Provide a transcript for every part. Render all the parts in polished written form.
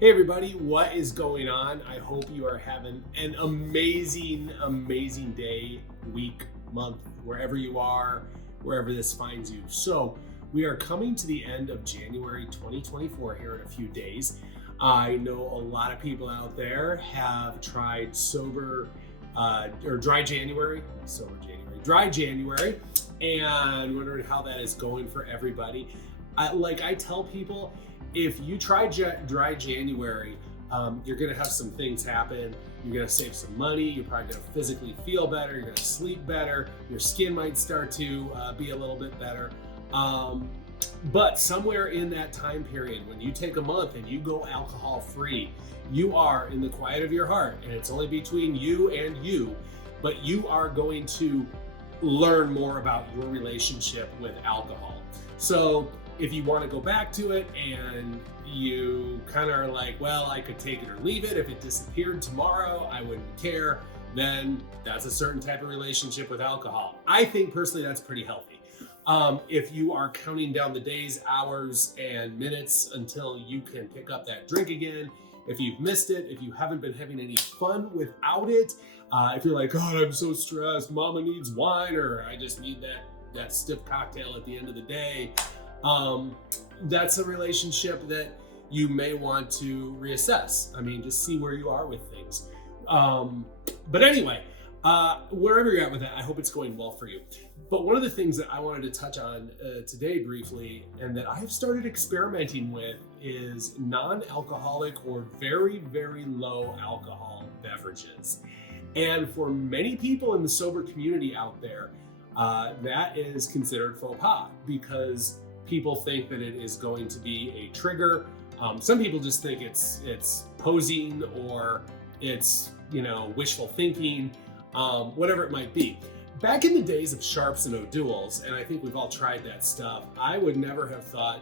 Hey everybody, what is going on? I hope you are having an amazing day, week, month, wherever you are, wherever this finds you. So, we are coming to the end of January 2024 here in a few days. I know a lot of people out there have tried dry January, dry January, and wondering how that is going for everybody. I tell people, if you try dry January, you're gonna have some things happen. You're gonna save some money. You're probably gonna physically feel better. You're gonna sleep better. Your skin might start to be a little bit better. But somewhere in that time period, when you take a month and you go alcohol free, you are in the quiet of your heart, and it's only between you and you, but you are going to learn more about your relationship with alcohol. So if you want to go back to it and you kind of are like, well, I could take it or leave it. If it disappeared tomorrow, I wouldn't care. Then that's a certain type of relationship with alcohol. I think personally that's pretty healthy. If you are counting down the days, hours, and minutes until you can pick up that drink again, if you've missed it, if you haven't been having any fun without it, if you're like, God, I'm so stressed, mama needs wine, or I just need that stiff cocktail at the end of the day, that's a relationship that you may want to reassess. I mean, just see where you are with things. But anyway, wherever you're at with that, I hope it's going well for you. But one of the things that I wanted to touch on today briefly, and that I've started experimenting with, is non-alcoholic or very low alcohol beverages. And for many people in the sober community out there, that is considered faux pas because people think that it is going to be a trigger. Some people just think it's posing, or it's wishful thinking, whatever it might be. Back in the days of Sharps and O'Doul's, and I think we've all tried that stuff, I would never have thought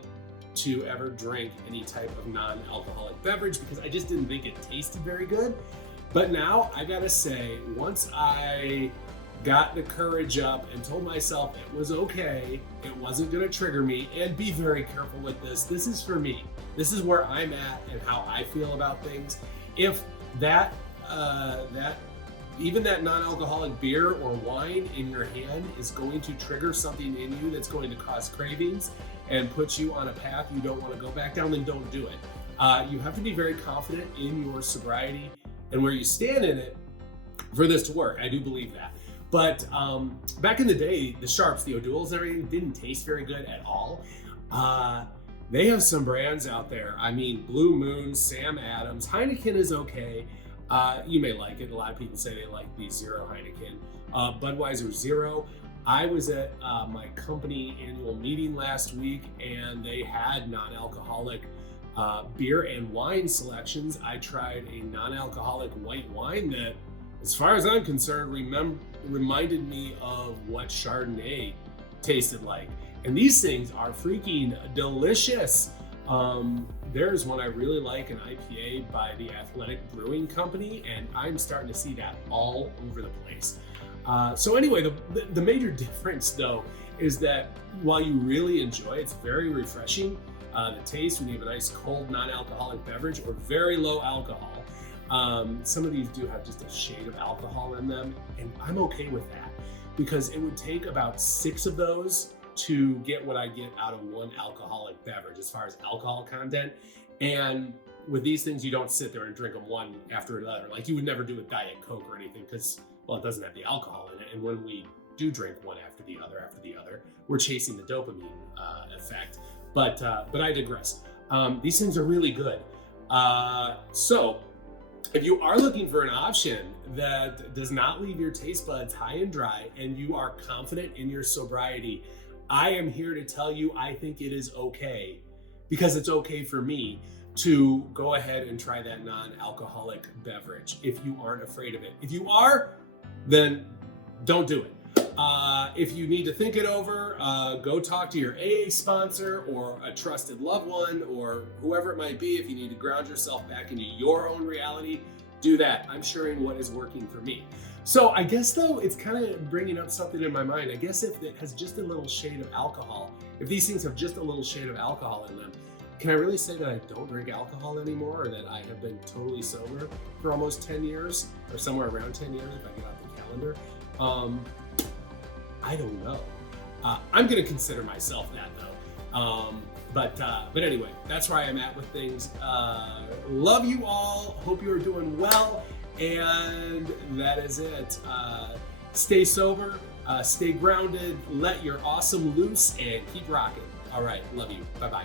to ever drink any type of non-alcoholic beverage because I just didn't think it tasted very good. But now I gotta say, once I got the courage up and told myself it was okay, it wasn't gonna trigger me, and be very careful with this. This is for me. This is where I'm at and how I feel about things. If even that non-alcoholic beer or wine in your hand is going to trigger something in you that's going to cause cravings and put you on a path you don't want to go back down, then don't do it. You have to be very confident in your sobriety and where you stand in it for this to work. I do believe that. But back in the day, the Sharps, the O'Doul's, everything didn't taste very good at all. They have some brands out there. I mean, Blue Moon, Sam Adams, Heineken is okay. You may like it. A lot of people say they like the Zero Heineken. Budweiser Zero. I was at my company annual meeting last week, and they had non-alcoholic beer and wine selections. I tried a non-alcoholic white wine that, as far as I'm concerned, reminded me of what Chardonnay tasted like. And these things are freaking delicious. There's one I really like, an IPA by the Athletic Brewing Company, and I'm starting to see that all over the place. So anyway, the major difference though is that while you really enjoy it, it's very refreshing. The taste when you have a nice cold non-alcoholic beverage or very low alcohol. Some of these do have just a shade of alcohol in them, and I'm okay with that because it would take about 6 of those to get what I get out of one alcoholic beverage as far as alcohol content. And with these things, you don't sit there and drink them one after another. Like you would never do a Diet Coke or anything because, well, it doesn't have the alcohol in it. And when we do drink one after the other, we're chasing the dopamine effect. But I digress. These things are really good. So if you are looking for an option that does not leave your taste buds high and dry, and you are confident in your sobriety, I am here to tell you I think it is okay, because it's okay for me to go ahead and try that non-alcoholic beverage if you aren't afraid of it. If you are, then don't do it. If you need to think it over, go talk to your AA sponsor or a trusted loved one or whoever it might be. If you need to ground yourself back into your own reality, do that. I'm sharing what is working for me. So I guess though, it's kind of bringing up something in my mind. I guess if it has just a little shade of alcohol, if these things have just a little shade of alcohol in them, Can I really say that I don't drink alcohol anymore, or that I have been totally sober for almost 10 years, or somewhere around 10 years if I get out the calendar? I don't know. I'm going to consider myself that though. But anyway, that's where I am at with things. Love you all. Hope you are doing well. And that is it. Stay sober, stay grounded, let your awesome loose, and keep rocking. All right. Love you. Bye-bye.